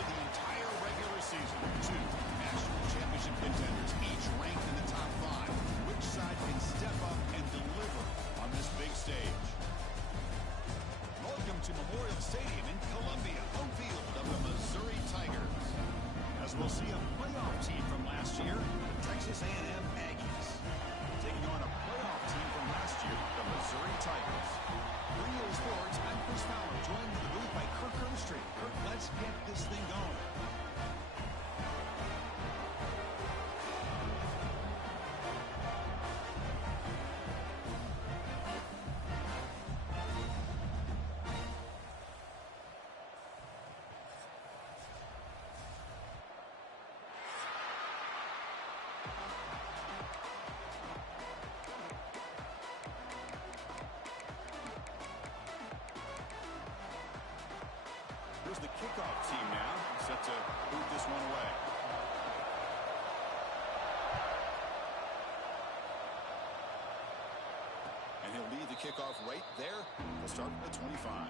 of the entire regular season. Two national championship contenders, each ranked in the top 5. Which side can step up and deliver on this big stage? Welcome to Memorial Stadium in Columbia, home field of the Missouri Tigers. As we'll see a playoff team from last year, the Texas A&M Aggies, taking on a playoff team from last year, the Missouri Tigers. Bring you sports, I'm Chris Fowler, joined in the booth by Kirk Herbstreit. Kirk, let's get this thing going. Here's the kickoff team now, set to boot this one away. And he'll lead the kickoff right there. He'll start at the 25.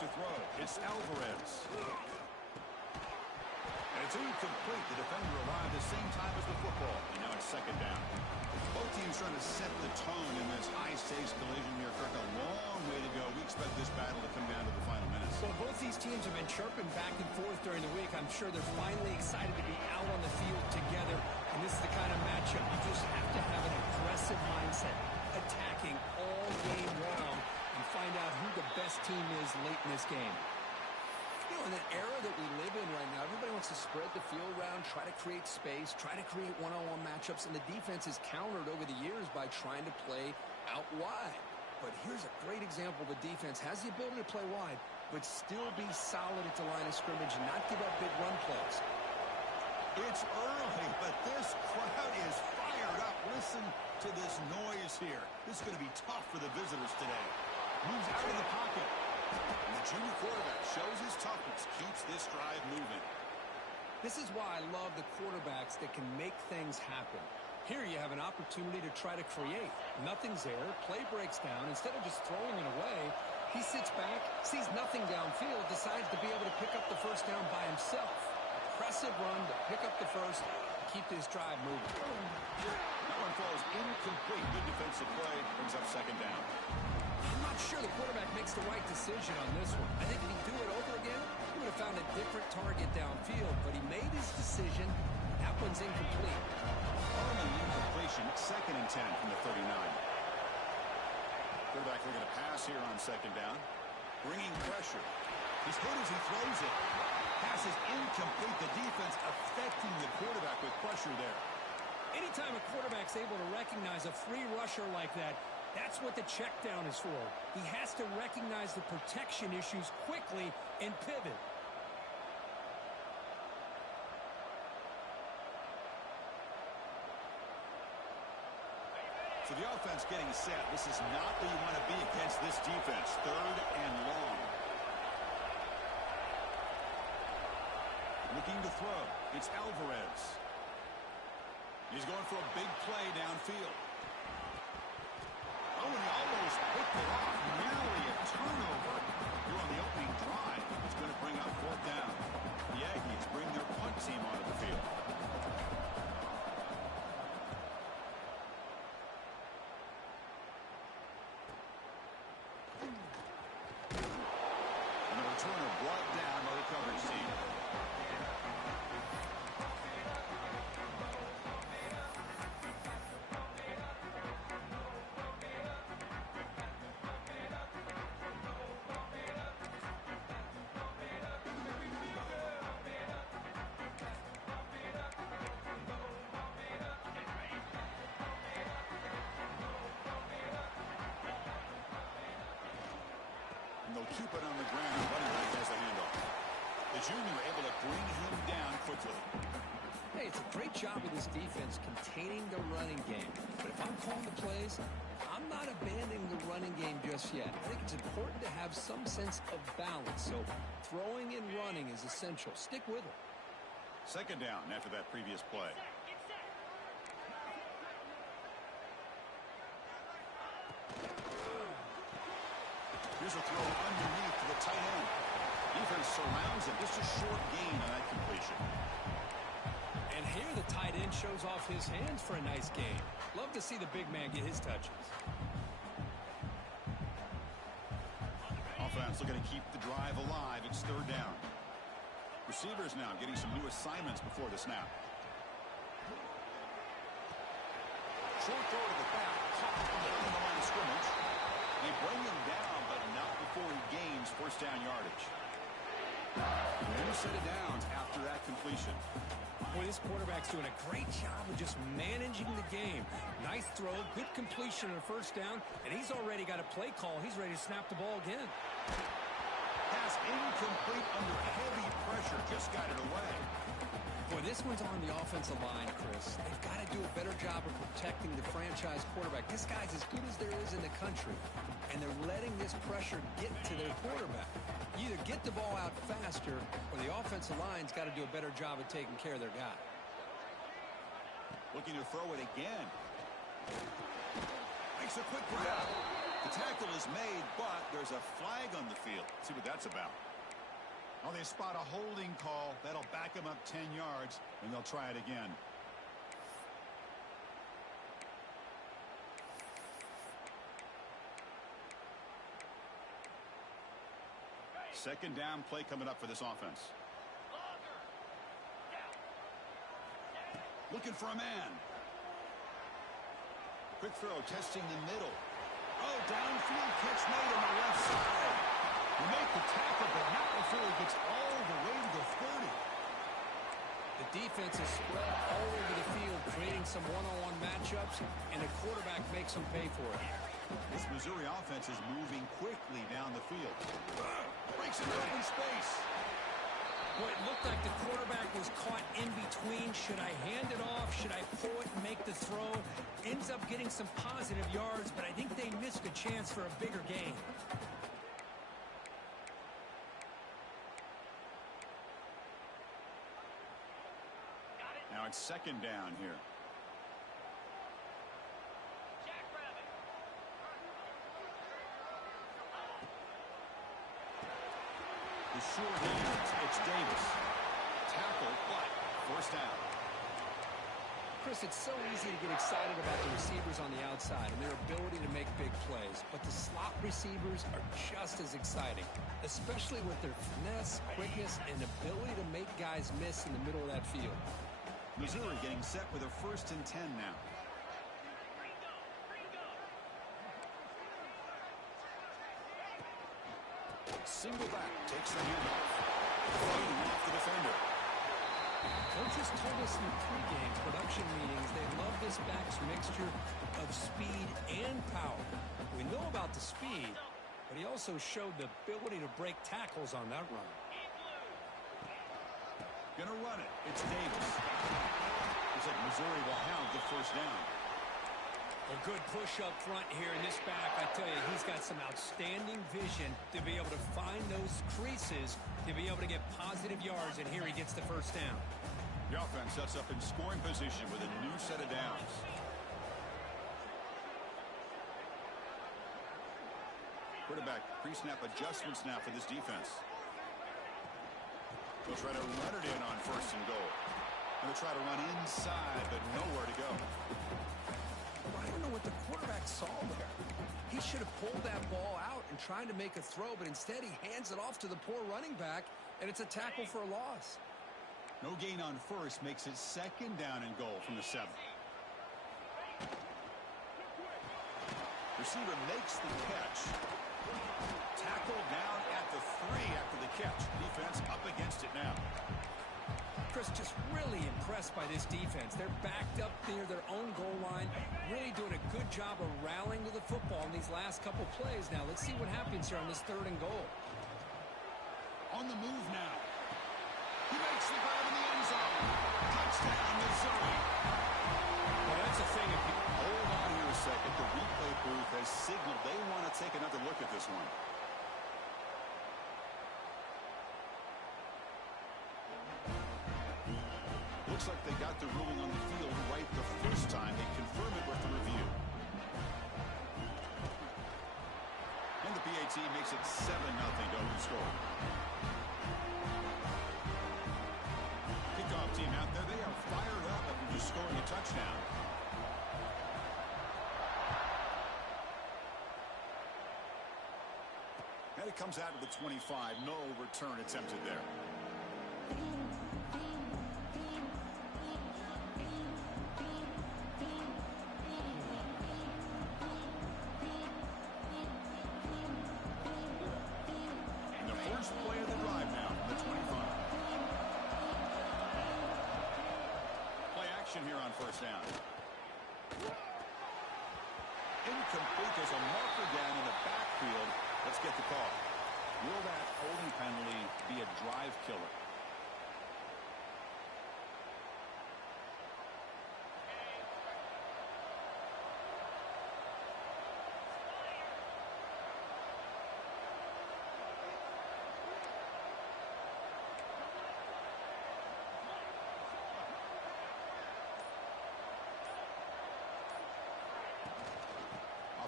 To throw. It's Alvarez. And it's incomplete. The defender arrived the same time as the football. And now it's second down. Both teams trying to set the tone in this high-stakes collision here, Kirk. A long way to go. We expect this battle to come down to the final minutes. Well, both these teams have been chirping back and forth during the week. I'm sure they're finally excited to be out on the field together. And this is the kind of matchup you just have to have an aggressive mindset, attacking all game long, and find out who the best team is late in this game. You know, in the era that we live in right now, everybody wants to spread the field around, try to create space, try to create one-on-one matchups, and the defense is countered over the years by trying to play out wide. But here's a great example. The defense has the ability to play wide, but still be solid at the line of scrimmage and not give up big run plays. It's early, but this crowd is fired up. Listen to this noise here. This is going to be tough for the visitors today. Moves out of the pocket. And the junior quarterback shows his toughness, keeps this drive moving. This is why I love the quarterbacks that can make things happen. Here you have an opportunity to try to create. Nothing's there. Play breaks down. Instead of just throwing it away, he sits back, sees nothing downfield, decides to be able to pick up the first down by himself. Impressive run to pick up the first, keep this drive moving. That one falls incomplete. Good defensive play. Brings up second down. I'm not sure the quarterback makes the right decision on this one. I think if he'd do it over again, he would have found a different target downfield, but he made his decision. That one's incomplete. Arming incompletion, second and 10 from the 39. Quarterback looking to pass here on second down. Bringing pressure. He's hit as he throws it. Pass is incomplete. The defense affecting the quarterback with pressure there. Anytime a quarterback's able to recognize a free rusher like that, that's what the check down is for. He has to recognize the protection issues quickly and pivot. So the offense getting set. This is not where you want to be against this defense. Third and long. Looking to throw. It's Alvarez. He's going for a big play downfield. Oh, and he almost picked it off. Nearly a turnover here on the opening drive. It's going to bring up fourth down. The Aggies bring their punt team onto the field. And the returner brought down by the coverage team. And they'll keep it on the ground. Running back has the handoff. The The junior able to bring him down quickly. Hey, it's a great job of this defense containing the running game. But if I'm calling the plays, I'm not abandoning the running game just yet. I think it's important to have some sense of balance. So throwing and running is essential. Stick with it. Second down after that previous play. Here's a throw underneath to the tight end. Defense surrounds him. Just a short gain on that completion. And here the tight end shows off his hands for a nice game. Love to see the big man get his touches. Offense looking to keep the drive alive. It's third down. Receivers now getting some new assignments before the snap. Short throw to the back. Caught on the line of scrimmage. They bring him down, but not before he gains first down yardage. New set of downs after that completion. Boy, this quarterback's doing a great job of just managing the game. Nice throw, good completion on a first down, and he's already got a play call. He's ready to snap the ball again. Pass incomplete under heavy pressure. Just got it away. Boy, this one's on the offensive line, Chris. They've got to do a better job of protecting the franchise quarterback. This guy's as good as there is in the country, and they're letting this pressure get to their quarterback. You either get the ball out faster, or the offensive line's got to do a better job of taking care of their guy. Looking to throw it again. Makes a quick grab. The tackle is made, but there's a flag on the field. Let's see what that's about. Oh, they spot a holding call. That'll back them up 10 yards, and they'll try it again. Second down play coming up for this offense. Looking for a man. Quick throw, testing the middle. Oh, downfield catch made on the left side. We make the tackle, but not before he gets all the way to the 30. The defense is spread all over the field, creating some one-on-one matchups, and the quarterback makes them pay for it. This Missouri offense is moving quickly down the field. Breaks into open space. Well, it looked like the quarterback was caught in between. Should I hand it off? Should I pull it and make the throw? Ends up getting some positive yards, but I think they missed a chance for a bigger gain. Now it's second down here. The short hands, it's Davis. Tackle, but first down. Chris, it's so easy to get excited about the receivers on the outside and their ability to make big plays, but the slot receivers are just as exciting, especially with their finesse, quickness, and ability to make guys miss in the middle of that field. Missouri getting set with a 1st and 10 now. Single back, takes the handoff. Fighting off the defender. Coaches told us in the pregame production meetings they love this back's mixture of speed and power. We know about the speed, but he also showed the ability to break tackles on that run. Gonna run it. It's Davis. Looks like Missouri will have the first down. A good push up front here in this back. I tell you, he's got some outstanding vision to be able to find those creases, to be able to get positive yards, and here he gets the first down. The offense sets up in scoring position with a new set of downs. Quarterback pre-snap adjustments now for this defense. They'll try to run it in on 1st and goal. They'll try to run inside, but nowhere to go. I don't know what the quarterback saw there. He should have pulled that ball out and tried to make a throw, but instead he hands it off to the poor running back, and it's a tackle for a loss. No gain on 1st makes it 2nd down and goal from the 7. Receiver makes the catch. Tackle down at the 3 after the catch. Defense up against it now. Chris, just really impressed by this defense. They're backed up near their own goal line, really doing a good job of rallying to the football in these last couple plays. Now, let's see what happens here on this 3rd and goal. On the move now. Well, that's the thing. If you Hold on here a second. The replay booth has signaled they want to take another look at this one. Looks like they got the ruling on the field right the first time. They confirm it with the review. And the PAT makes it 7-0 to open the score. Kickoff team out there. They are fired up after just scoring a touchdown. And it comes out of the 25. No return attempted there. First play of the drive now from the 25. Play action here on first down. Incomplete. There's a marker down in the backfield. Let's get the call. Will that holding penalty be a drive killer?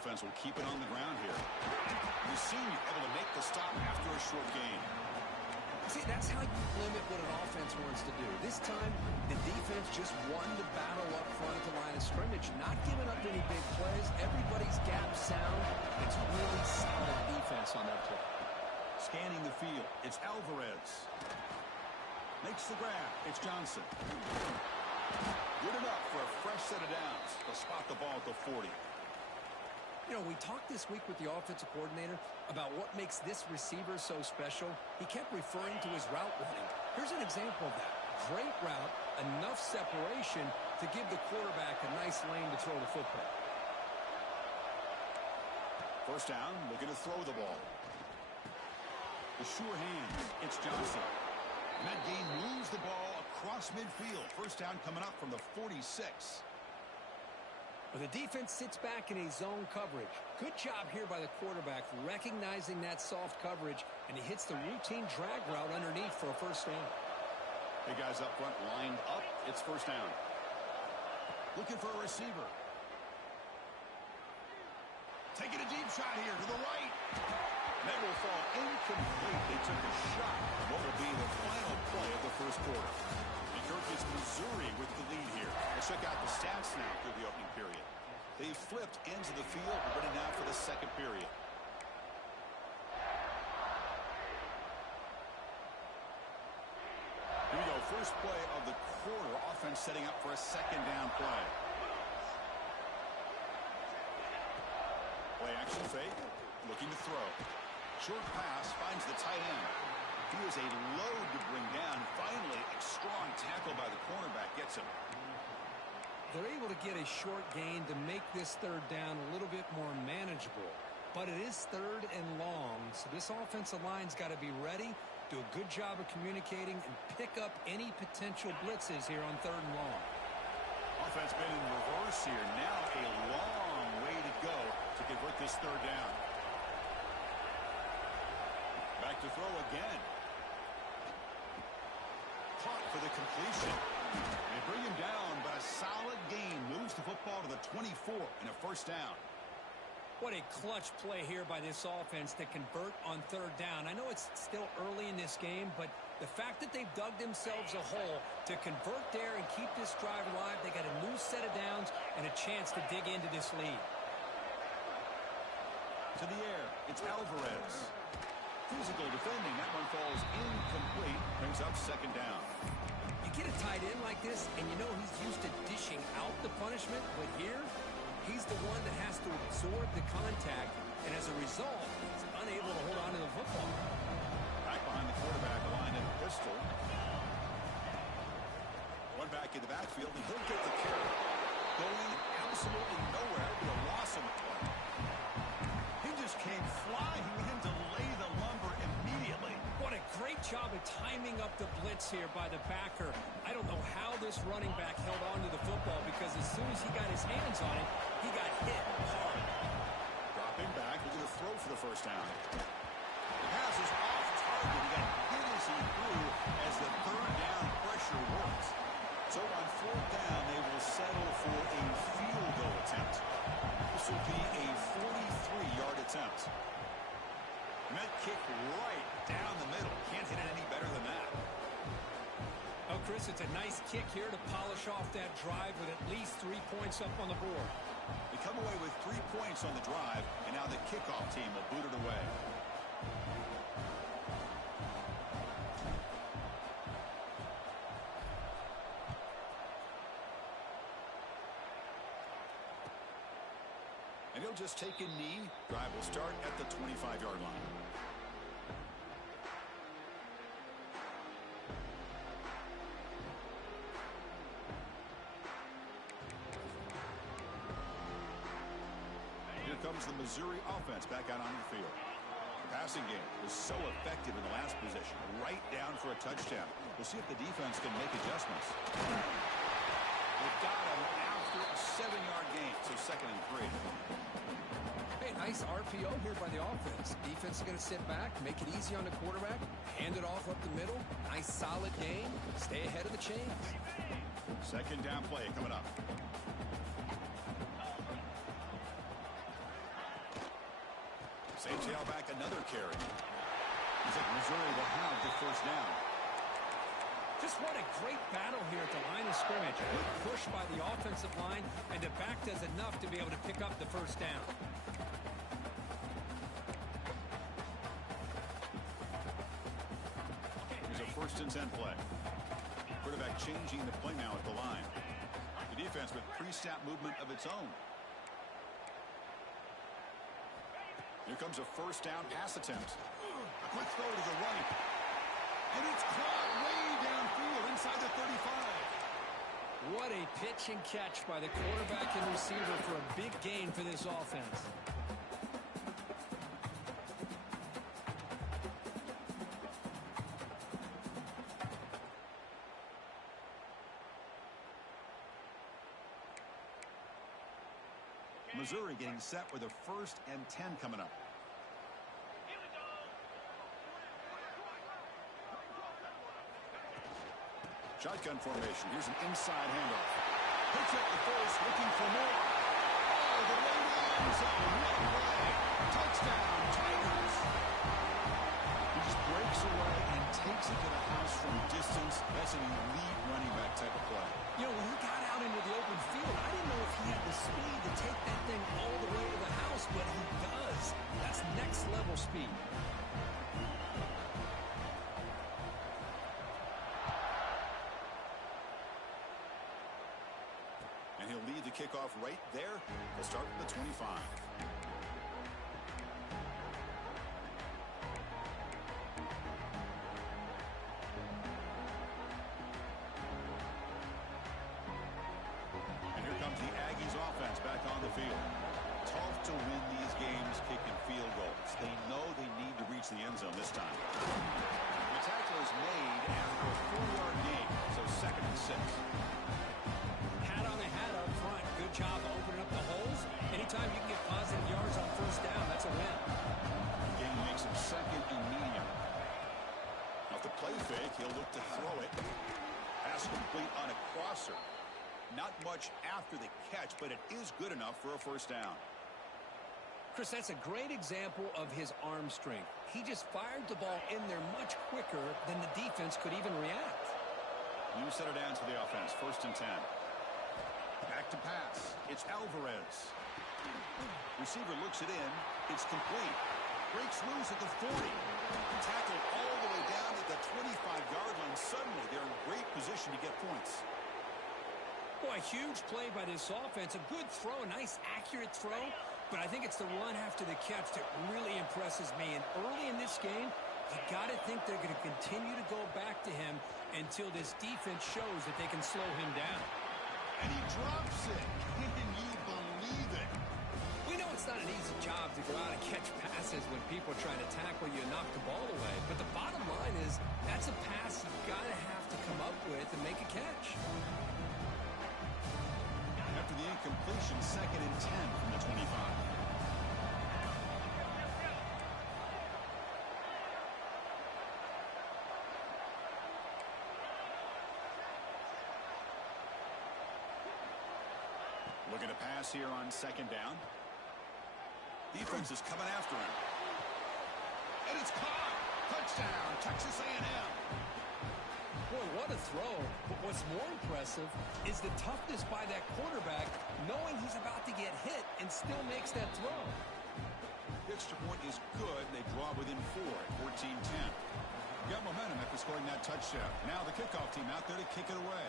Offense will keep it on the ground here. You seem able to make the stop after a short gain. See, that's how you limit what an offense wants to do. This time, the defense just won the battle up front at the line of scrimmage, not giving up any big plays. Everybody's gap sound. It's really solid defense on that play. Scanning the field, it's Alvarez. Makes the grab. It's Johnson. Good enough for a fresh set of downs. They'll spot the ball at the 40. You know, we talked this week with the offensive coordinator about what makes this receiver so special. He kept referring to his route running. Here's an example of that. Great route, enough separation to give the quarterback a nice lane to throw the football. First down, looking to throw the ball. The sure hand, it's Johnson. Matt Gain moves the ball across midfield. First down coming up from the 46. Well, the defense sits back in a zone coverage. Good job here by the quarterback recognizing that soft coverage, and he hits the routine drag route underneath for a first down. Hey, guys up front lined up. It's first down. Looking for a receiver. Taking a deep shot here to the right. That will fall incomplete. They took a shot at what will be the final play of the first quarter. It's Missouri with the lead here. Let's check out the stats now through the opening period. They've flipped ends of the field. We're ready now for the second period. Here we go. First play of the quarter. Offense setting up for a second down play. Play action fake. Looking to throw. Short pass finds the tight end. He is a load to bring down. Finally, a strong tackle by the cornerback gets him. They're able to get a short gain to make this third down a little bit more manageable. But it is third and long, so this offensive line's got to be ready, do a good job of communicating, and pick up any potential blitzes here on third and long. Offense been in reverse here. Now a long way to go to convert this third down. Back to throw again. Caught for the completion. They bring him down, but a solid gain moves the football to the 24 and a first down. What a clutch play here by this offense to convert on third down. I know it's still early in this game, but the fact that they've dug themselves a hole to convert there and keep this drive alive, they got a new set of downs and a chance to dig into this lead. To the air, it's Alvarez. Physical defending. That one falls incomplete. Brings up second down. You get a tight end like this, and you know he's used to dishing out the punishment, but here, he's the one that has to absorb the contact, and as a result, he's unable to hold on to the football. Back behind the quarterback, line in pistol. One back in the backfield, and he'll get the carry. Going absolutely nowhere. That'll be a loss on the play. He just came flying in to lay the lumber immediately. What a great job of timing up the blitz here by the backer. I don't know how this running back held on to the football because as soon as he got his hands on it, he got hit hard. Dropping back, looking to throw for the first down. The pass is off target. He got hit as he threw as the third down pressure works. So on fourth down, they will settle for a field goal attempt. This will be a 43-yard attempt. And that kick right down the middle. Can't hit it any better than that. Oh, Chris, it's a nice kick here to polish off that drive with at least 3 points up on the board. They come away with 3 points on the drive, and now the kickoff team will boot it away. And he'll just take a knee. Drive will start at the 25-yard line. Here comes the Missouri offense back out on the field. The passing game was so effective in the last possession. Right down for a touchdown. We'll see if the defense can make adjustments. They've got him after a 7-yard gain, so 2nd and 3. Hey, nice RPO here by the offense. Defense is going to sit back, make it easy on the quarterback, hand it off up the middle. Nice solid game. Stay ahead of the chains. 2nd down play coming up. St. Tailback another carry. Looks like Missouri will have the first down. Just what a great battle here at the line of scrimmage. Good push by the offensive line, and the back does enough to be able to pick up the first down. Here's a 1st and 10 play. Quarterback changing the play now at the line. The defense with pre-snap movement of its own. Here comes a 1st down pass attempt. A quick throw to the right. And it's caught way downfield inside the 35. What a pitch and catch by the quarterback and receiver for a big gain for this offense. Missouri getting set with a 1st and 10 coming up. Shotgun formation. Here's an inside handoff. Picks up the first, looking for more. Oh, the way to the end zone. What a play. Touchdown, Tigers. He just breaks away and takes it to the house from distance. That's an elite running back type of play. You know, when he got out into the open field, I didn't know if he had the speed to take that thing all the way to the house, but he does. That's next level speed. And he'll lead the kickoff right there. He'll start at the 25. And here comes the Aggies offense back on the field. Tough to win these games kicking field goals. They know they need to reach the end zone this time. The tackle is made after a 4-yard gain, so 2nd and 6. Hat on the hat up front. Good job of opening up the holes. Anytime you can get positive yards on 1st down, that's a win. Game makes him 2nd and medium. Off the play fake, he'll look to throw it. Pass complete on a crosser. Not much after the catch, but it is good enough for a 1st down. Chris, that's a great example of his arm strength. He just fired the ball in there much quicker than the defense could even react. New setter down to the offense. 1st and 10. Back to pass. It's Alvarez. Receiver looks it in. It's complete. Breaks loose at the 40. Tackled all the way down at the 25-yard line. Suddenly, they're in great position to get points. Boy, a huge play by this offense. A good throw, a nice accurate throw. But I think it's the run after the catch that really impresses me. And early in this game, you got to think they're going to continue to go back to him until this defense shows that they can slow him down. And he drops it. Can you believe it? We know it's not an easy job to go out and catch passes when people are trying to tackle you and knock the ball away. But the bottom line is that's a pass you've got to have to come up with and make a catch. After the incompletion, 2nd and 10 from the 25. Looking to pass here on 2nd down. Defense is coming after him. And it's caught. Touchdown, Texas A&M. Boy, what a throw. But what's more impressive is the toughness by that quarterback, knowing he's about to get hit and still makes that throw. The extra point is good. They draw within 4 at 14-10. Got momentum after scoring that touchdown. Now the kickoff team out there to kick it away.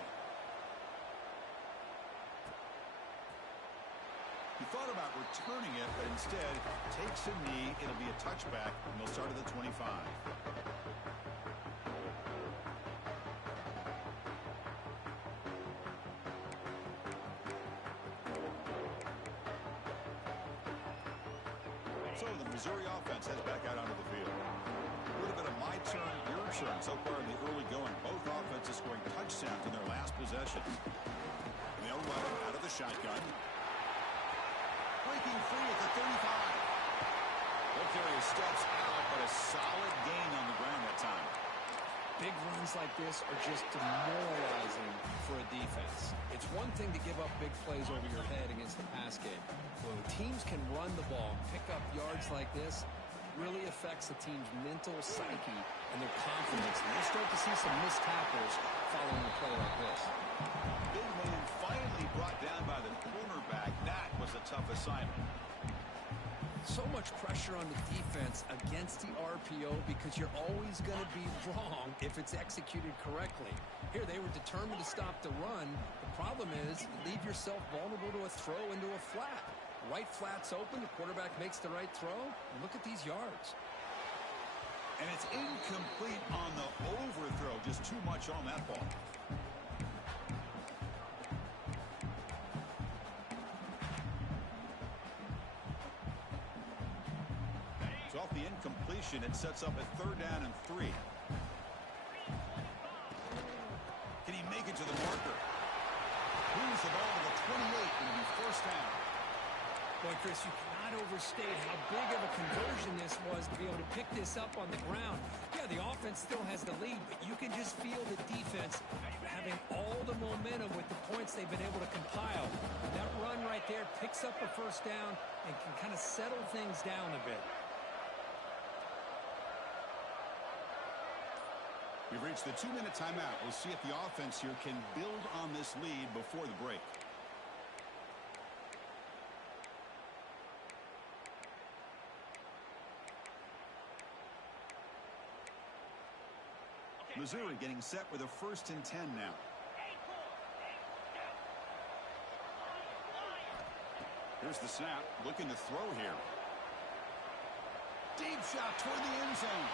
He thought about returning it, but instead takes a knee. It'll be a touchback, and they'll start at the 25. So the Missouri offense heads back out onto the field. A little bit of my turn, your turn so far in the early going. Both offenses scoring touchdowns in their last possession. And they'll run out of the shotgun. Breaking free at the 35. They'll carry his steps out, but a solid gain on the ground that time. Big runs like this are just demoralizing for a defense. It's one thing to give up big plays over your head against the pass game. When teams can run the ball and pick up yards like this, really affects the team's mental psyche and their confidence. And you'll start to see some missed tackles following a play like this. Big man finally brought down by the cornerback. That was a tough assignment. So much pressure on the defense against the RPO because you're always going to be wrong if it's executed correctly. Here, they were determined to stop the run. The problem is you leave yourself vulnerable to a throw into a flat. Right flat's open, the quarterback makes the right throw. Look at these yards. And it's incomplete on the overthrow. Just too much on that ball. So off the incompletion, it sets up a 3rd down and 3. Can he make it to the marker? Moves the ball to the 28 and it'll be 1st down. Boy, Chris, you cannot overstate how big of a conversion this was to be able to pick this up on the ground. Yeah, the offense still has the lead, but you can just feel the defense having all the momentum with the points they've been able to compile. That run right there picks up a 1st down and can kind of settle things down a bit. We've reached the 2-minute timeout. We'll see if the offense here can build on this lead before the break. Missouri getting set with a 1st and 10 now. Here's the snap. Looking to throw here. Deep shot toward the end zone.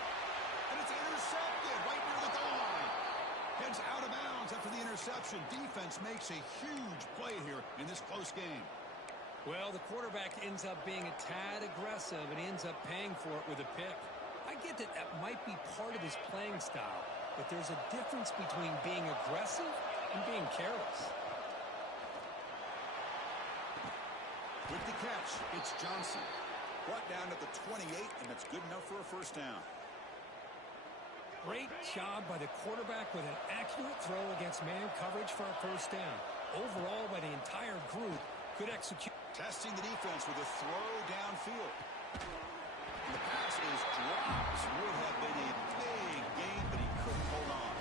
And it's intercepted right near the goal line. Heads out of bounds after the interception. Defense makes a huge play here in this close game. Well, the quarterback ends up being a tad aggressive and ends up paying for it with a pick. I get that that might be part of his playing style, but there's a difference between being aggressive and being careless. With the catch, it's Johnson. Brought down at the 28, and that's good enough for a 1st down. Great job by the quarterback with an accurate throw against man coverage for a 1st down. Overall, by the entire group, good execution. Testing the defense with a throw downfield. And the pass is dropped. Would have been a big gain, but he couldn't hold on.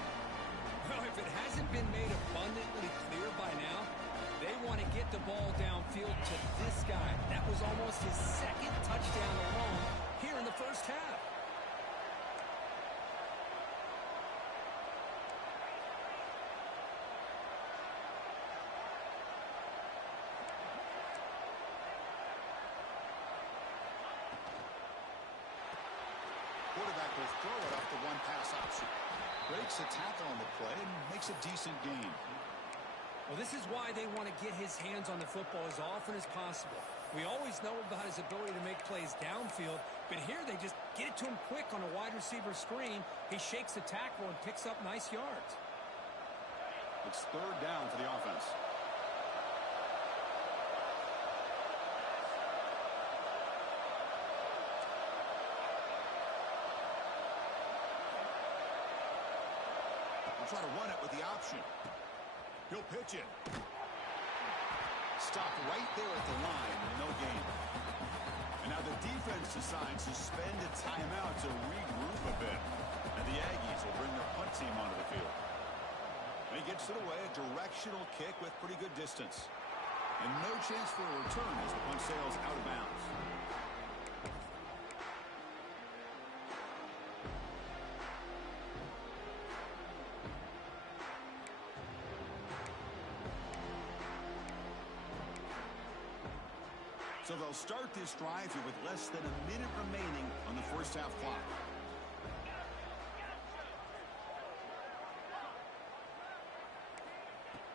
Well, if it hasn't been made abundantly clear by now, they want to get the ball downfield to this guy. That was almost his 2nd touchdown alone here in the 1st half. Quarterback will throw it off the 1-pass option. Breaks a tackle on the play and makes a decent gain. Well, this is why they want to get his hands on the football as often as possible. We always know about his ability to make plays downfield, but here they just get it to him quick on a wide receiver screen. He shakes the tackle and picks up nice yards. It's third down for the offense. Try to run it with the option. He'll pitch it. Stopped right there at the line. No gain. And now the defense decides to spend a timeout to regroup a bit. And the Aggies will bring their punt team onto the field. And he gets it away. A directional kick with pretty good distance. And no chance for a return as the punt sails out of bounds. So they'll start this drive here with less than a minute remaining on the first half clock.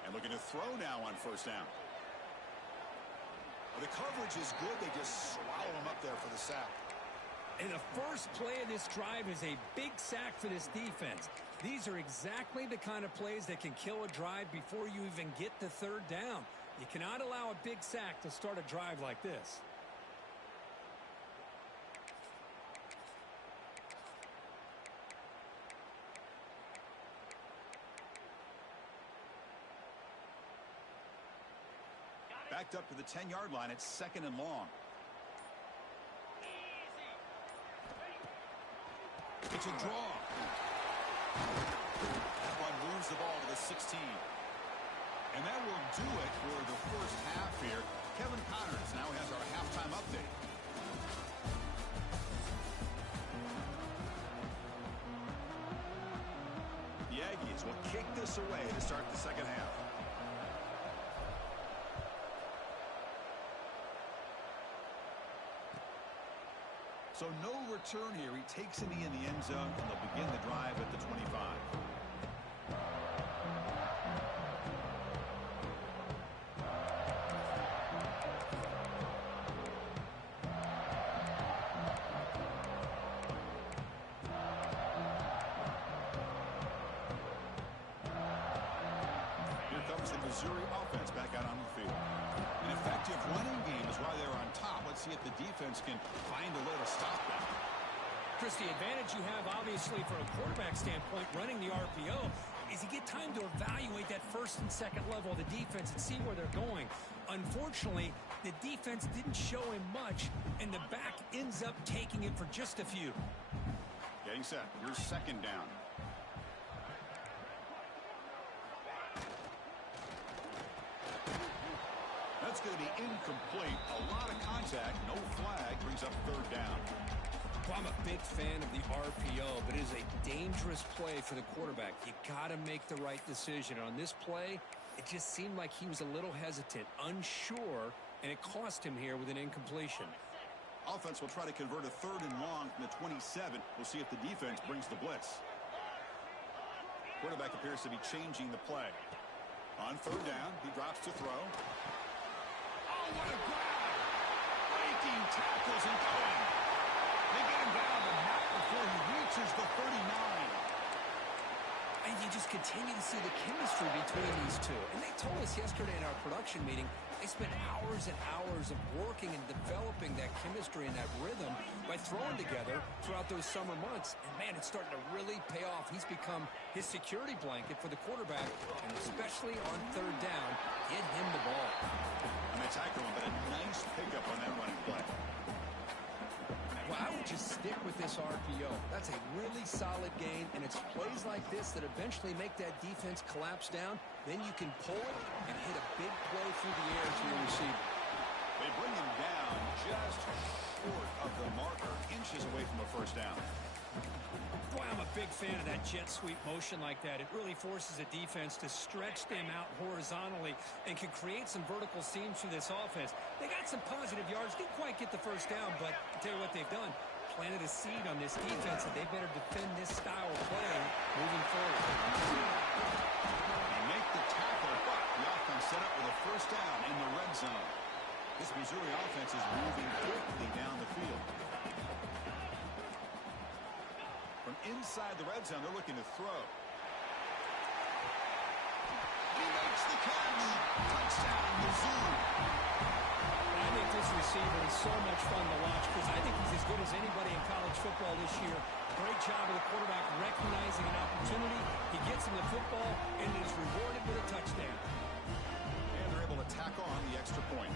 And looking to throw now on first down. Well, the coverage is good. They just swallow him up there for the sack. And the first play of this drive is a big sack for this defense. These are exactly the kind of plays that can kill a drive before you even get to third down. You cannot allow a big sack to start a drive like this. Backed up to the 10-yard line. It's second and long. It's a draw. That one moves the ball to the 16. And that will do it for the first half here. Kevin Connors now has our halftime update. The Aggies will kick this away to start the second half. So no return here. He takes it in the end zone, and they'll begin the drive at the 25. Missouri offense back out on the field. An effective running game is why they're on top. Let's see if the defense can find a way to stop them. Chris, the advantage you have, obviously, from a quarterback standpoint, running the RPO, is you get time to evaluate that first and second level of the defense and see where they're going. Unfortunately, the defense didn't show him much, and the back ends up taking it for just a few. Getting set. Here's second down. That's going to be incomplete. A lot of contact. No flag. Brings up third down. Well, I'm a big fan of the RPO, but it is a dangerous play for the quarterback. You got to make the right decision. On this play, it just seemed like he was a little hesitant, unsure, and it cost him here with an incompletion. Offense will try to convert a third and long from the 27. We'll see if the defense brings the blitz. Quarterback appears to be changing the play. On third down, he drops to throw. Oh, what a grab! Breaking tackles and going. They get him down, but not before he reaches the 39. And you just continue to see the chemistry between these two. And they told us yesterday in our production meeting, they spent hours and hours of working and developing that chemistry and that rhythm by throwing together throughout those summer months. And, man, it's starting to really pay off. He's become his security blanket for the quarterback, and especially on third down, get him the ball. And they tackle him, but a nice pickup on that running play. Well, I would just stick with this RPO. That's a really solid game, and it's plays like this that eventually make that defense collapse down. Then you can pull it and hit a big play through the air to your receiver. They bring him down just short of the marker, inches away from a first down. Boy, I'm a big fan of that jet sweep motion like that. It really forces a defense to stretch them out horizontally and can create some vertical seams through this offense. They got some positive yards. Didn't quite get the first down, but I'll tell you what they've done. Planted a seed on this defense, and they better defend this style of play moving forward. They make the tackle, but the offense set up with a first down in the red zone. This Missouri offense is moving quickly down the field. From inside the red zone, they're looking to throw. He makes the catch. Touchdown, Missouri. I think this receiver is so much fun to watch because I think he's as good as anybody in college football this year. Great job of the quarterback recognizing an opportunity. He gets him the football and is rewarded with a touchdown. And they're able to tack on the extra point.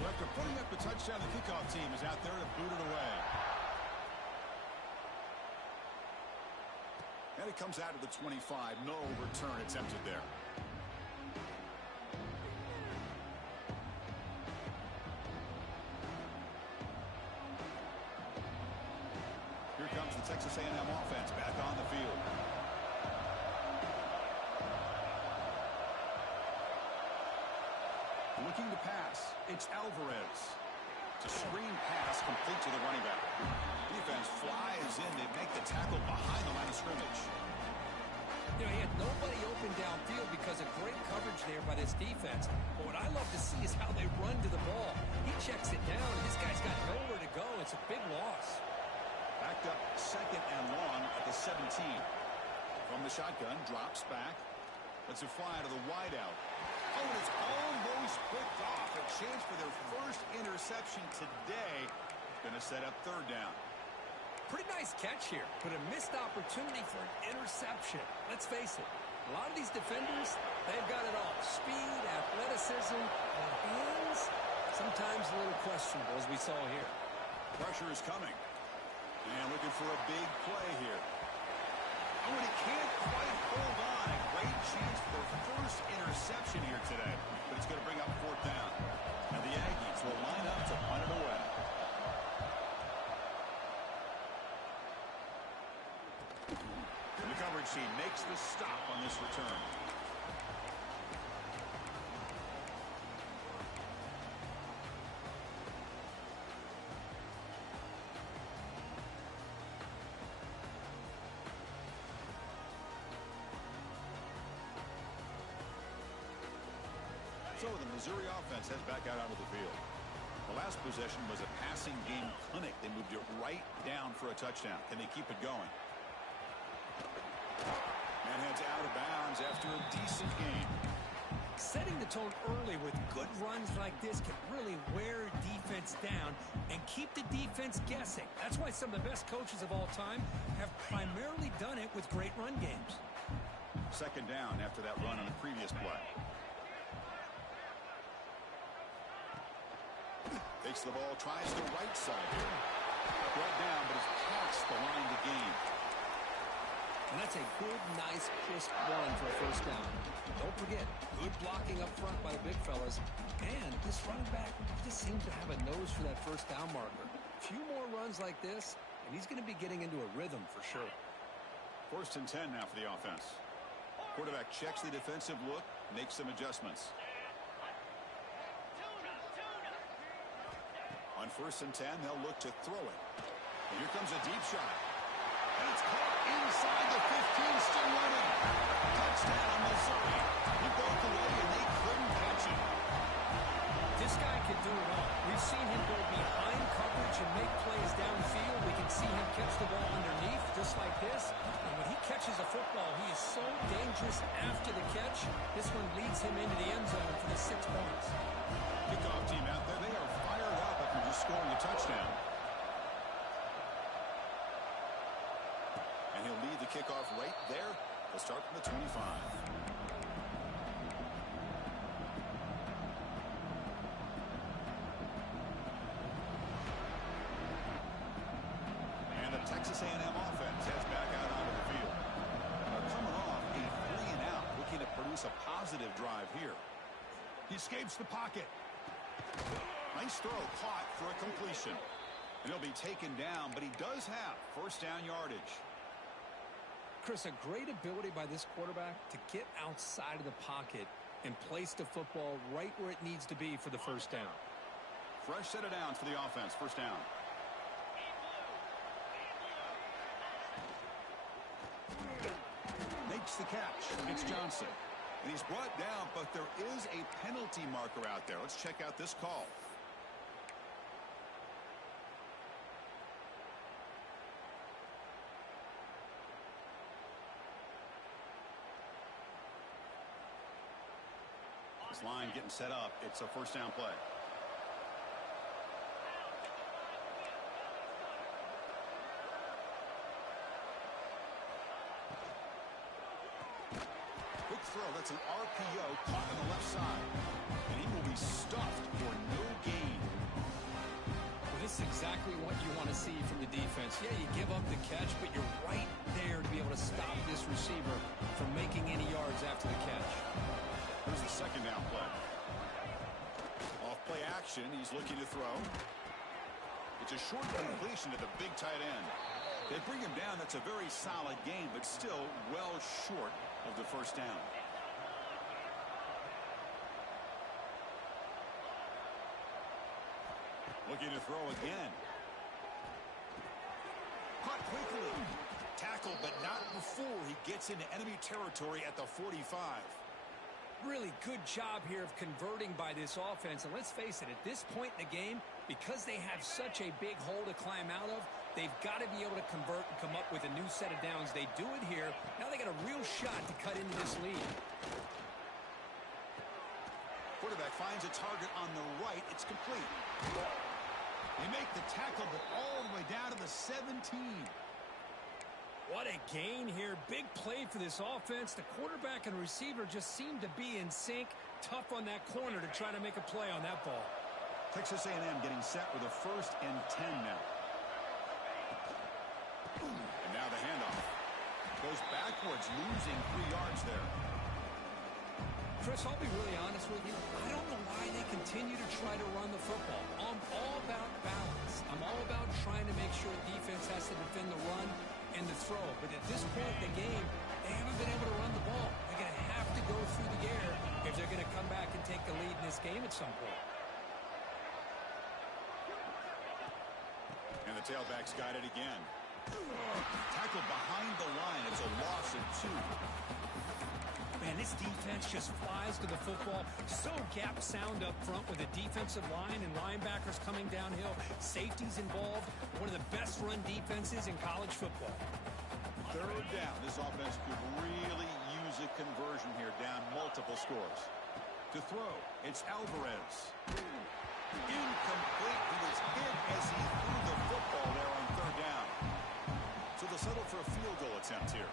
So after putting up the touchdown, the kickoff team is out there to boot it away. And it comes out of the 25. No return attempted there. Here comes the Texas A&M offense back on the field. Looking to pass, it's Alvarez. It's a screen pass complete to the running back. Defense flies in. They make the tackle behind the line of scrimmage. You know, he had nobody open downfield because of great coverage there by this defense. But what I love to see is how they run to the ball. He checks it down, and this guy's got nowhere to go. It's a big loss. Backed up second and long at the 17. From the shotgun, drops back. Lets it fly to the wideout. Oh, and it's almost picked off. A chance for their first interception today. Going to set up third down. Pretty nice catch here, but a missed opportunity for an interception. Let's face it, a lot of these defenders, they've got it all. Speed, athleticism, and hands, sometimes a little questionable, as we saw here. Pressure is coming. And looking for a big play here. Oh, and he can't quite hold on. A great chance for their first interception here today. But it's going to bring up fourth down. And the Aggies will line up to punt it away. And the coverage team makes the stop on this return. So the Missouri offense heads back out onto the field. The last possession was a passing game clinic. They moved it right down for a touchdown. Can they keep it going? And heads out of bounds after a decent game. Setting the tone early with good runs like this can really wear defense down and keep the defense guessing. That's why some of the best coaches of all time have primarily done it with great run games. Second down after that run on the previous play. Takes the ball, tries the right side here. Brought down, but it's past the line to gain. And that's a good, nice, crisp run for a first down. Don't forget, good blocking up front by the big fellas. And this running back just seems to have a nose for that first down marker. A few more runs like this, and he's going to be getting into a rhythm for sure. First and 10 now for the offense. Quarterback checks the defensive look, makes some adjustments. On first and 10, they'll look to throw it. And here comes a deep shot. And it's caught inside the 15, still running. Touchdown, Missouri. He broke away, and they couldn't catch him. This guy can do it all. We've seen him go behind coverage and make plays downfield. We can see him catch the ball underneath, just like this. And when he catches a football, he is so dangerous after the catch. This one leads him into the end zone for the 6 points. Kickoff team out there, they are fired up after just scoring a touchdown. And he'll lead the kickoff right there. They'll start from the 25. And the Texas A&M offense heads back out onto the field. They're coming off a 3-and-out, looking to produce a positive drive here. He escapes the pocket. Nice throw, caught for a completion. And he'll be taken down, but he does have first down yardage. Chris, a great ability by this quarterback to get outside of the pocket and place the football right where it needs to be for the first down. Fresh set of downs for the offense, first down. Makes the catch. It's Johnson. And he's brought down, but there is a penalty marker out there. Let's check out this call. This line getting set up. It's a first down play. Quick throw. That's an RPO caught on the left side. And he will be stuffed for no gain. Well, this is exactly what you want to see from the defense. Yeah, you give up the catch, but you're right there to be able to stop this receiver from making any yards after the catch. Here's the second down play. Off play action, he's looking to throw. It's a short completion to the big tight end. They bring him down. That's a very solid game, but still well short of the first down. Looking to throw again. Caught quickly. Tackled, but not before he gets into enemy territory at the 45. Really good job here of converting by this offense. And let's face it, at this point in the game, because they have such a big hole to climb out of, they've got to be able to convert and come up with a new set of downs. They do it here. Now they got a real shot to cut into this lead. Quarterback finds a target on the right. It's complete. They make the tackle, but all the way down to the 17. What a gain here. Big play for this offense. The quarterback and receiver just seem to be in sync. Tough on that corner to try to make a play on that ball. Texas A&M getting set with a 1st and 10 now. And now the handoff. Goes backwards, losing 3 yards there. Chris, I'll be really honest with you. I don't know why they continue to try to run the football. I'm all about balance. I'm all about trying to make sure defense has to defend the run and the throw. But at this point in the game, they haven't been able to run the ball. They're going to have to go through the air if they're going to come back and take the lead in this game at some point. And the tailback's got it again. Tackled behind the line. It's a loss of 2. Man, this defense just flies to the football. So gap sound up front with a defensive line and linebackers coming downhill. Safeties involved. One of the best run defenses in college football. 3rd down. This offense could really use a conversion here, down multiple scores. To throw, it's Alvarez. Incomplete. He was hit as he threw the football there on 3rd down. So they'll settle for a field goal attempt here.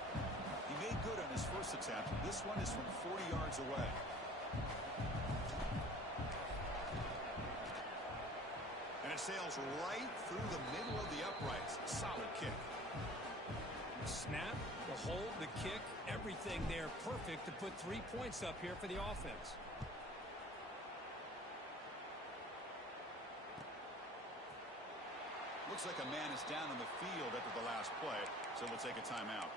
He made good on his first attempt. This one is from 40 yards away. And it sails right through the middle of the uprights. Solid kick. Snap, the hold, the kick, everything there perfect to put 3 points up here for the offense. Looks like a man is down on the field after the last play, so we'll take a timeout.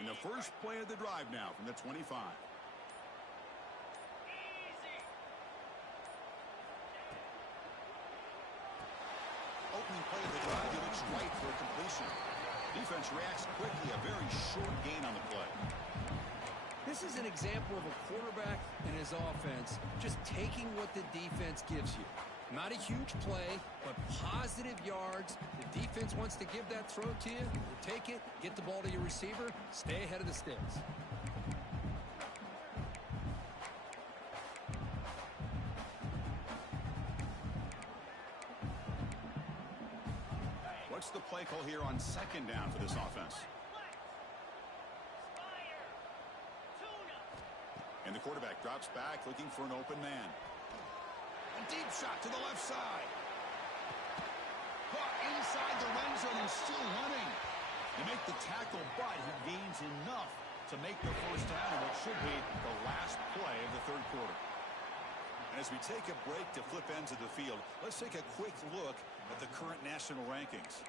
In the first play of the drive now from the 25. Opening play of the drive, he looks right for a completion. Defense reacts quickly, a very short gain on the play. This is an example of a quarterback and his offense just taking what the defense gives you. Not a huge play, but positive yards. The defense wants to give that throw to you. You take it, get the ball to your receiver, stay ahead of the sticks. What's the play call here on 2nd down for this offense? And the quarterback drops back looking for an open man. A deep shot to the left side. Caught inside the red zone and still running. They make the tackle, but he gains enough to make the first down in what should be the last play of the 3rd quarter. And as we take a break to flip ends of the field, let's take a quick look at the current national rankings.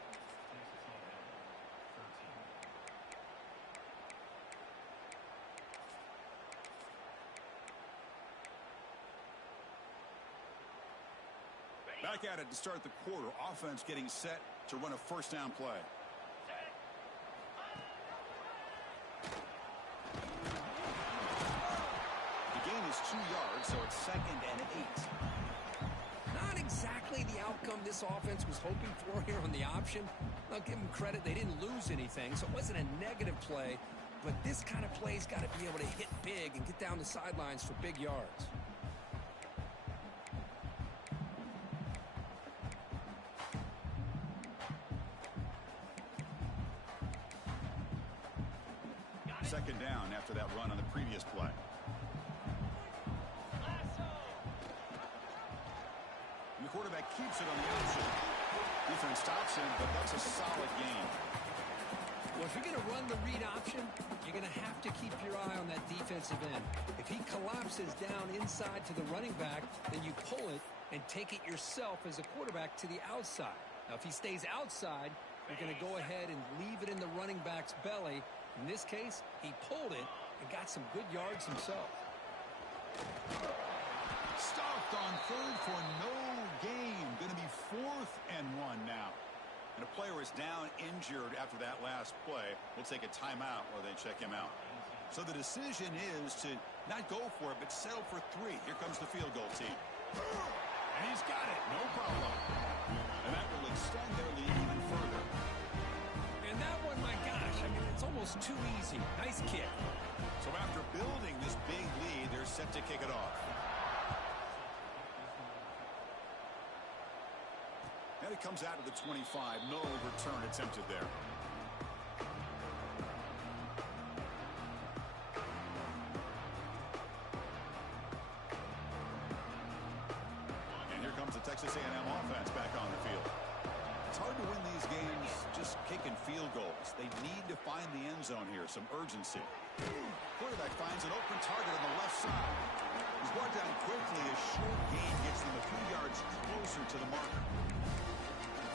Back at it to start the quarter. Offense getting set to run a first down play. 2nd and 8. Not exactly the outcome this offense was hoping for here on the option. I'll give them credit. They didn't lose anything, so it wasn't a negative play. But this kind of play's got to be able to hit big and get down the sidelines for big yards. Second down after that run on the previous play. And the quarterback keeps it on the option. Defense stops him, but that's a solid gain. Well, if you're going to run the read option, you're going to have to keep your eye on that defensive end. If he collapses down inside to the running back, then you pull it and take it yourself as a quarterback to the outside. Now, if he stays outside, you're going to go ahead and leave it in the running back's belly. In this case, he pulled it and got some good yards himself. Stopped on third for no gain. Going to be 4th and 1 now. And a player is down injured after that last play. We'll take a timeout while they check him out. So the decision is to not go for it, but settle for 3. Here comes the field goal team. And he's got it. No problem. And that will extend their lead even further. And that one, my gosh, I mean, it's almost too easy. Nice kick. So after building this big lead, they're set to kick it off. And it comes out of the 25. No return attempted there. And here comes the Texas A&M offense back on the field. It's hard to win these games just kicking field goals. They need to find the end zone here, some urgency. Quarterback finds an open target on the left side. He's brought down quickly. A short gain gets them a few yards closer to the marker.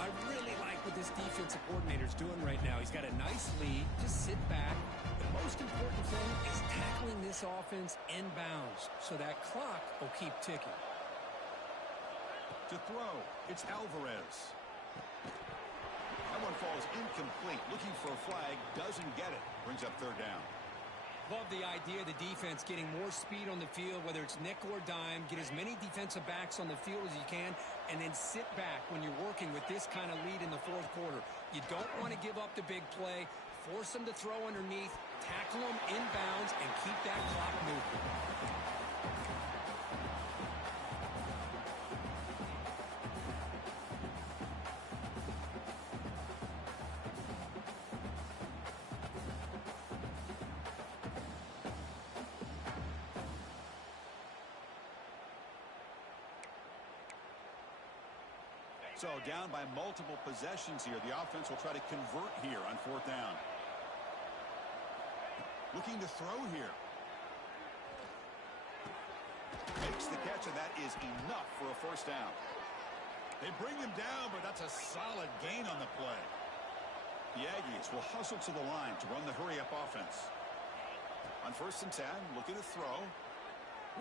I really like what this defensive coordinator's doing right now. He's got a nice lead. Just sit back. The most important thing is tackling this offense inbounds so that clock will keep ticking. To throw, it's Alvarez. That one falls incomplete. Looking for a flag, doesn't get it. Brings up 3rd down. Love the idea of the defense getting more speed on the field, whether it's nickel or dime. Get as many defensive backs on the field as you can, and then sit back when you're working with this kind of lead in the 4th quarter. You don't want to give up the big play. Force them to throw underneath, tackle them inbounds, and keep that clock moving. So down by multiple possessions here. The offense will try to convert here on 4th down. Looking to throw here. Makes the catch, and that is enough for a 1st down. They bring him down, but that's a solid gain on the play. The Aggies will hustle to the line to run the hurry-up offense. On 1st and 10, looking to throw.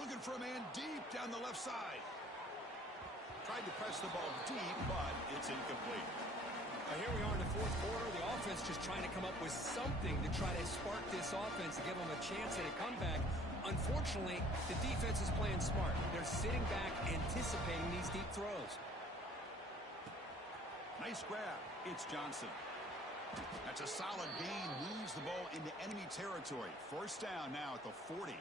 Looking for a man deep down the left side. Tried to press the ball deep, but it's incomplete. Here we are in the 4th quarter. The offense just trying to come up with something to try to spark this offense and give them a chance at a comeback. Unfortunately, the defense is playing smart. They're sitting back, anticipating these deep throws. Nice grab. It's Johnson. That's a solid gain. Moves the ball into enemy territory. 1st down now at the 40.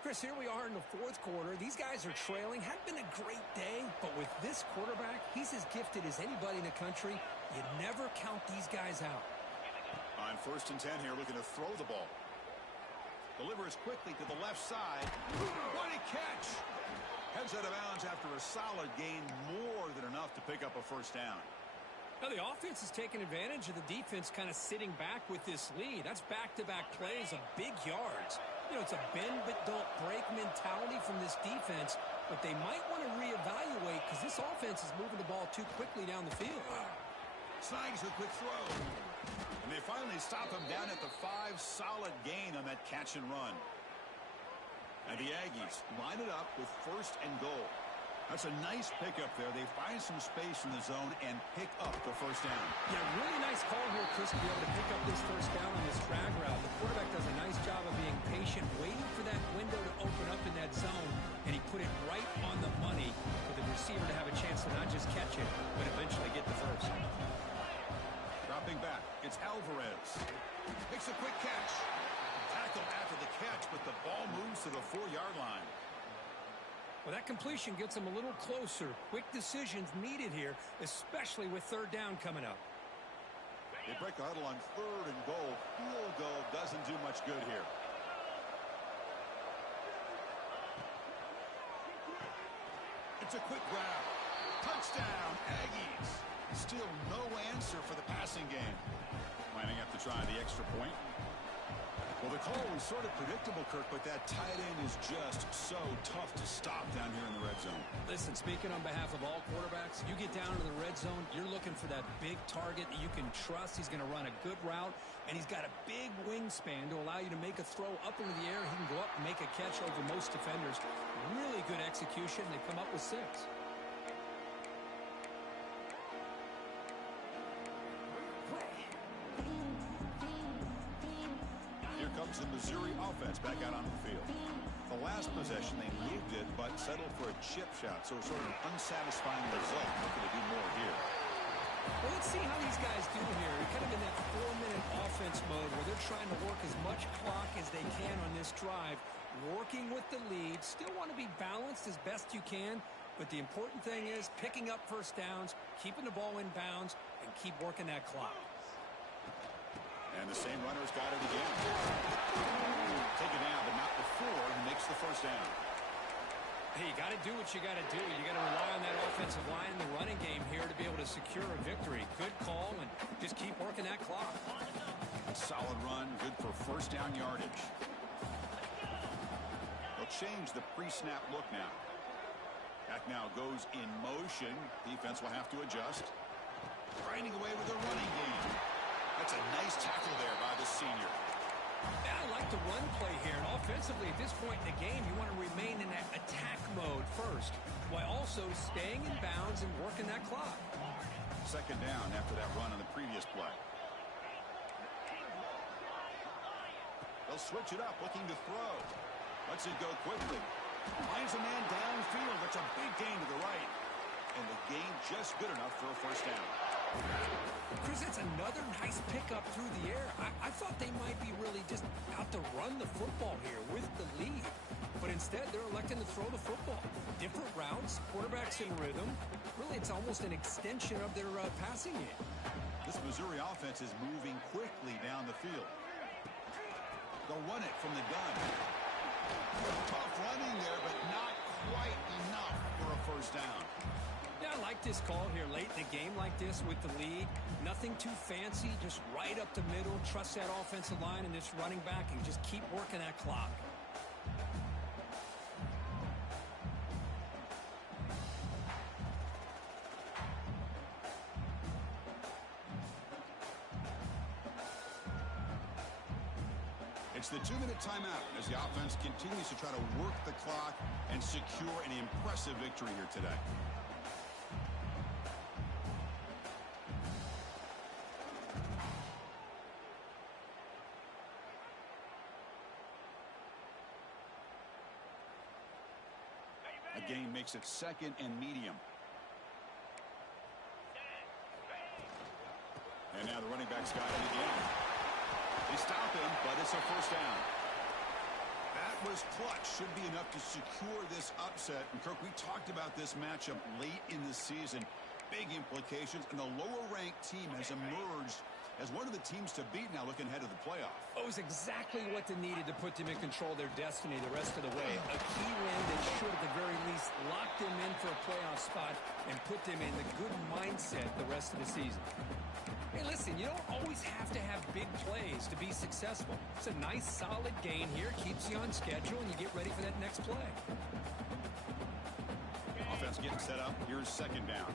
Chris, here we are in the 4th quarter. These guys are trailing. Hadn't been a great day, but with this quarterback, he's as gifted as anybody in the country. You never count these guys out. On 1st and 10 here, looking to throw the ball. Delivers quickly to the left side. What a catch! Heads out of bounds after a solid gain, more than enough to pick up a 1st down. Now, the offense is taking advantage of the defense kind of sitting back with this lead. That's back-to-back plays of big yards. You know, it's a bend-but-don't-break mentality from this defense, but they might want to reevaluate because this offense is moving the ball too quickly down the field. Snags a quick throw. And they finally stop him down at the 5. Solid gain on that catch and run. And the Aggies line it up with 1st and goal. That's a nice pickup there. They find some space in the zone and pick up the 1st down. Yeah, really nice call here, Chris, to be able to pick up this 1st down on this drag route. The quarterback does a nice job of being patient, waiting for that window to open up in that zone, but the ball moves to the 4-yard line. Well, that completion gets them a little closer. Quick decisions needed here, especially with third down coming up. They break a huddle on 3rd and goal. Field goal doesn't do much good here. It's a quick grab. Touchdown, Aggies. Still no answer for the passing game. Lining up to try the extra point. Well, the call was sort of predictable, Kirk, but that tight end is just so tough to stop down here in the red zone. Listen, speaking on behalf of all quarterbacks, you get down to the red zone, you're looking for that big target that you can trust. He's going to run a good route, and he's got a big wingspan to allow you to make a throw up into the air. He can go up and make a catch over most defenders. Really good execution. They come up with 6. Here comes the Missouri offense back out on the field. The last possession, they moved it, but settled for a chip shot, so sort of an unsatisfying result. Looking to do more here. Well, let's see how these guys do here. They're kind of in that 4-minute offense mode where they're trying to work as much clock as they can on this drive, working with the lead. Still want to be balanced as best you can, but the important thing is picking up first downs, keeping the ball in bounds, and keep working that clock. And the same runner's got it again. Take it down, but not before he makes the first down. Hey, you got to do what you got to do. You got to rely on that offensive line in the running game here to be able to secure a victory. Good call, and just keep working that clock. A solid run, good for first down yardage. They'll change the pre-snap look now. Back now goes in motion. Defense will have to adjust. Grinding away with their running game. That's a nice tackle there by the senior. Yeah, I like the run play here. And offensively, at this point in the game, you want to remain in that attack mode first, while also staying in bounds and working that clock. Second down after that run on the previous play. They'll switch it up, looking to throw. Lets it go quickly. Finds a man downfield. That's a big gain to the right. And the gain just good enough for a first down. Chris, it's another nice pickup through the air. I thought they might be really just out to run the football here with the lead. But instead, they're electing to throw the football. Different routes, quarterbacks in rhythm. Really, it's almost an extension of their passing game. This Missouri offense is moving quickly down the field. They'll run it from the gun. Tough running there, but not quite enough for a first down. Yeah, I like this call here late in a game like this with the lead. Nothing too fancy, just right up the middle. Trust that offensive line and this running back and just keep working that clock. It's the 2-minute timeout as the offense continues to try to work the clock and secure an impressive victory here today. A gain makes it 2nd and medium. And now the running back's got it again. They stop him, but it's a first down. That was clutch. Should be enough to secure this upset. And, Kirk, we talked about this matchup late in the season. Big implications, and the lower-ranked team has emerged as one of the teams to beat now looking ahead of the playoff. It was exactly what they needed to put them in control of their destiny the rest of the way. A key win that should, at the very least, lock them in for a playoff spot and put them in the good mindset the rest of the season. Hey, listen, you don't always have to have big plays to be successful. It's a nice, solid gain here. Keeps you on schedule, and you get ready for that next play. Offense getting set up. Here's second down.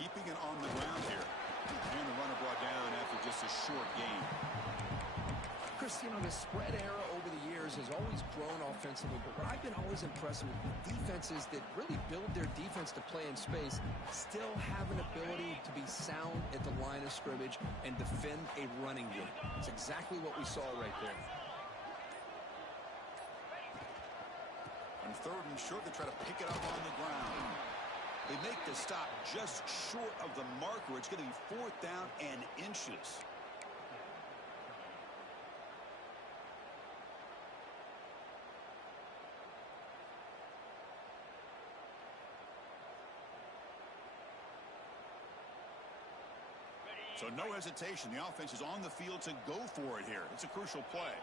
Keeping it on the ground here. And the runner brought down after just a short gain. Chris, you know, the spread era over the years has always grown offensively, but what I've been always impressed with defenses that really build their defense to play in space still have an ability to be sound at the line of scrimmage and defend a running game. It's exactly what we saw right there. On 3rd and short, they try to pick it up on the ground. They make the stop just short of the marker. It's going to be 4th down and inches. So no hesitation. The offense is on the field to go for it here. It's a crucial play.